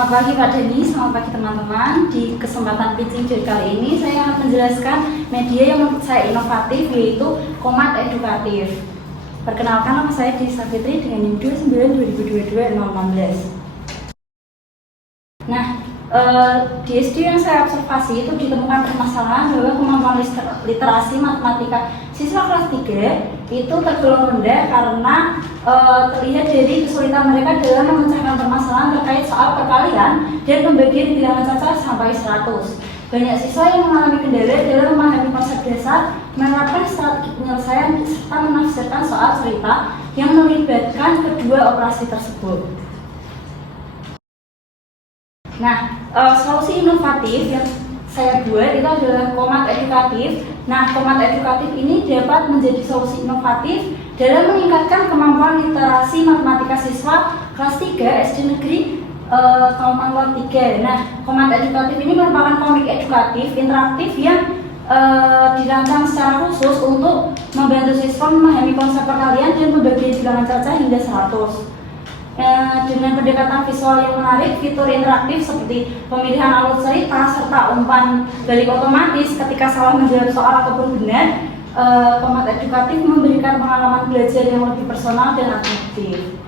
Selamat pagi Pak Denny, selamat pagi teman-teman. Di kesempatan pitching day kali ini saya akan menjelaskan media yang menurut saya inovatif, yaitu Komad Edukatif. Perkenalkan, nama saya Disa Fitri dengan NIM 29/2022-016. Nah, di SD yang saya observasi itu ditemukan permasalahan bahwa kemampuan literasi matematika siswa kelas 3 itu tergolong rendah karena terlihat dari kesulitan mereka dalam memecahkan permasalahan terkait soal perkalian dan pembagian bilangan cacat sampai 100. Banyak siswa yang mengalami kendala dalam memahami konsep dasar, menerapkan strategi penyelesaian, serta menafsirkan soal cerita yang melibatkan kedua operasi tersebut. Nah, solusi inovatif yang saya buat itu adalah Komad Edukatif. Nah, Komad Edukatif ini dapat menjadi solusi inovatif dalam meningkatkan kemampuan literasi matematika siswa kelas 3 SD Negeri Kauman 3. Nah, Komad Edukatif ini merupakan komik edukatif interaktif yang dirancang secara khusus untuk membantu siswa memahami konsep perkalian dan pembagian bilangan cacah hingga 100. Dengan pendekatan visual yang menarik, fitur interaktif seperti pemilihan alur cerita serta umpan balik otomatis ketika salah menjawab soal ataupun benar, Komad Edukatif memberikan pengalaman belajar yang lebih personal dan atraktif.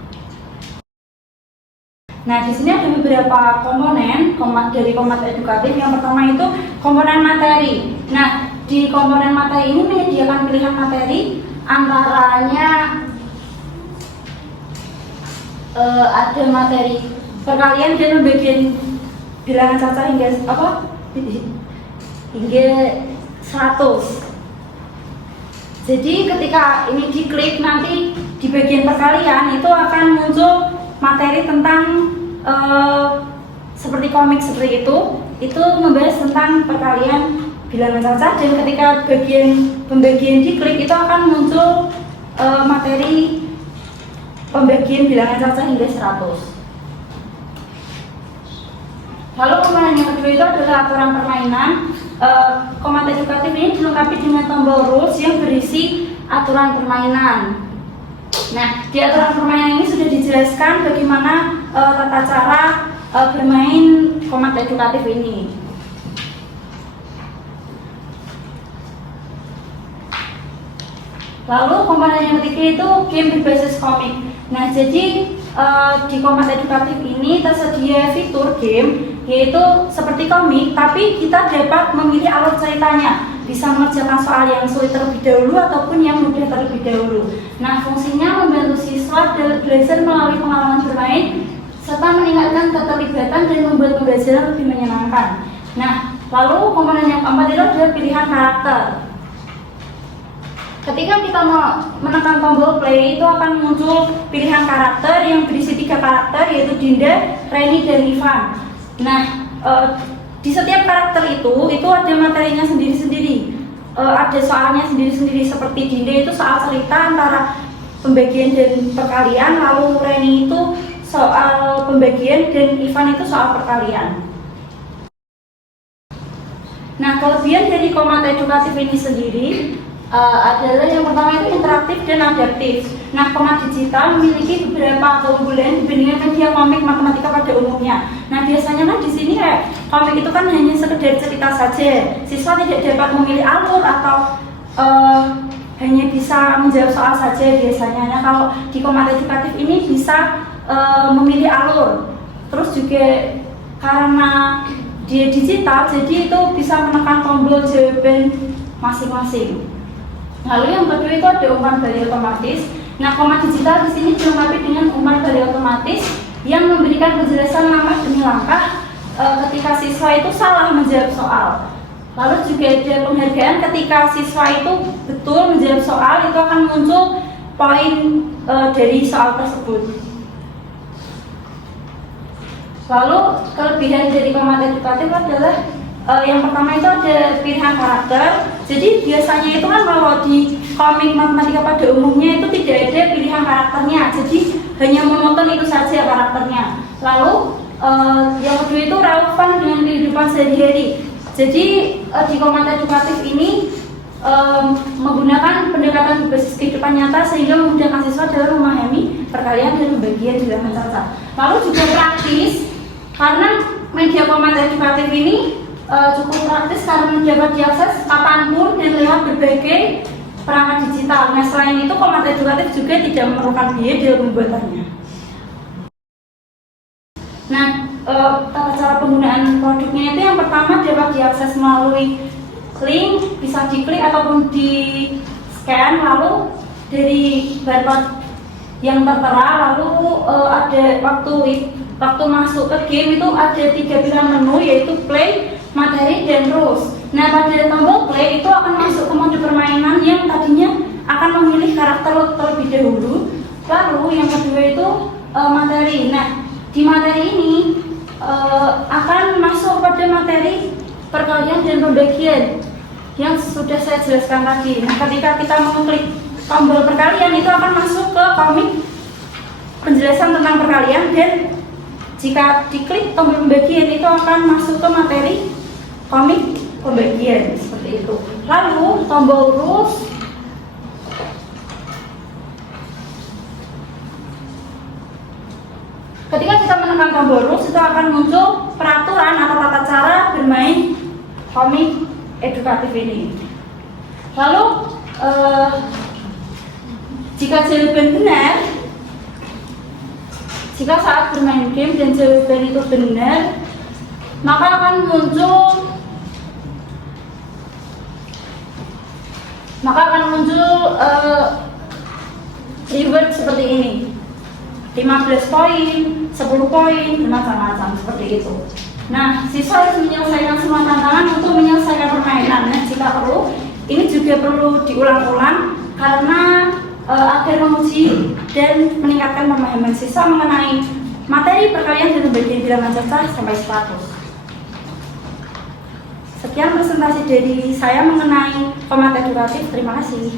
Nah, di sini ada beberapa komponen dari Komad Edukatif. Yang pertama itu komponen materi. Nah, di komponen materi ini menyediakan pilihan materi antaranya ada materi perkalian dan pembagian bilangan cacat hingga 100. Jadi ketika ini diklik, nanti di bagian perkalian itu akan muncul materi tentang seperti komik seperti itu membahas tentang perkalian bilangan cacat, dan ketika bagian pembagian diklik itu akan muncul materi pembagian bilangan cacat hingga 100. Lalu komponen yang kedua itu adalah aturan permainan. Komad Edukatif ini dilengkapi dengan tombol rules yang berisi aturan permainan. Nah, di aturan permainan ini sudah dijelaskan bagaimana tata cara bermain Komad Edukatif ini. Lalu komponen yang ketiga itu game berbasis komik. Nah, jadi di Komad Edukatif ini tersedia fitur game, yaitu seperti komik, tapi kita dapat memilih alur ceritanya, bisa mengerjakan soal yang sulit terlebih dahulu ataupun yang mudah terlebih dahulu. Nah, fungsinya membantu siswa dalam belajar melalui pengalaman bermain, serta meningkatkan keterlibatan dan membuat pembelajaran lebih menyenangkan. Nah, lalu komponen yang keempat itu adalah pilihan karakter. Ketika kita menekan tombol play, itu akan muncul pilihan karakter yang berisi 3 karakter, yaitu Dinda, Reni, dan Ivan. Nah, di setiap karakter itu ada materinya sendiri-sendiri, ada soalnya sendiri-sendiri. Seperti Dinda itu soal cerita antara pembagian dan perkalian, lalu Reni itu soal pembagian, dan Ivan itu soal perkalian. Nah, kelebihan dari Komad Edukatif ini sendiri adalah yang pertama itu interaktif dan adaptif. Nah, Komad digital memiliki beberapa keunggulan dibandingkan media komik matematika pada umumnya. Nah, biasanya kan di sini kayak komik itu kan hanya sekedar cerita saja. Siswa tidak dapat memilih alur atau hanya bisa menjawab soal saja biasanya. Nah, kalau di Komad Edukatif ini bisa memilih alur. Terus juga karena dia digital, jadi itu bisa menekan tombol jawaban masing-masing. Lalu yang kedua itu ada umpan balik otomatis. Nah, Komad digital di sini dilengkapi dengan umpan balik otomatis yang memberikan penjelasan langkah demi langkah ketika siswa itu salah menjawab soal. Lalu juga ada penghargaan ketika siswa itu betul menjawab soal, itu akan muncul poin dari soal tersebut. Lalu kelebihan dari Komad Edukatif adalah yang pertama itu ada pilihan karakter. Jadi biasanya itu kan kalau di komik matematika pada umumnya itu tidak ada pilihan karakternya, jadi hanya monoton itu saja karakternya. Lalu yang kedua itu relevan dengan kehidupan sehari-hari. Jadi di Komad Edukatif ini menggunakan pendekatan berbasis kehidupan nyata sehingga memudahkan siswa dalam memahami perkalian dan pembagian bilangan cacat. Lalu juga praktis. Karena media format edukatif ini cukup praktis karena dapat diakses kapanpun dan lewat berbagai perangkat digital. Nah, selain itu format edukatif juga tidak memerlukan biaya dalam pembuatannya. Nah, tata cara penggunaan produknya itu yang pertama dapat diakses melalui link, bisa diklik ataupun di scan, lalu dari barcode yang tertera, lalu ada waktu masuk ke game itu ada 3 pilihan menu, yaitu play, materi, dan rules. Nah, pada tombol play itu akan masuk ke mode permainan yang tadinya akan memilih karakter terlebih dahulu. Lalu yang kedua itu materi. Nah, di materi ini akan masuk pada materi perkalian dan pembagian yang sudah saya jelaskan tadi. Nah, ketika kita mengklik tombol perkalian itu akan masuk ke komik penjelasan tentang perkalian, dan jika diklik tombol pembagian itu akan masuk ke materi komik pembagian seperti itu. Lalu tombol rules ketika kita menekan tombol rules itu akan muncul peraturan atau tata cara bermain komik edukatif ini. Lalu jika jawaban benar, jika saat bermain game dan jawaban itu benar, maka akan muncul reward seperti ini, 15 poin, 10 poin, macam-macam seperti itu. Nah, siswa harus menyelesaikan semua tantangan untuk menyelesaikan permainan. Nah, jika perlu, ini juga perlu diulang-ulang karena agar menguji dan meningkatkan pemahaman siswa mengenai materi perkalian dan pembagian bilangan cacah sampai 100. Sekian presentasi dari saya mengenai format edukatif. Terima kasih.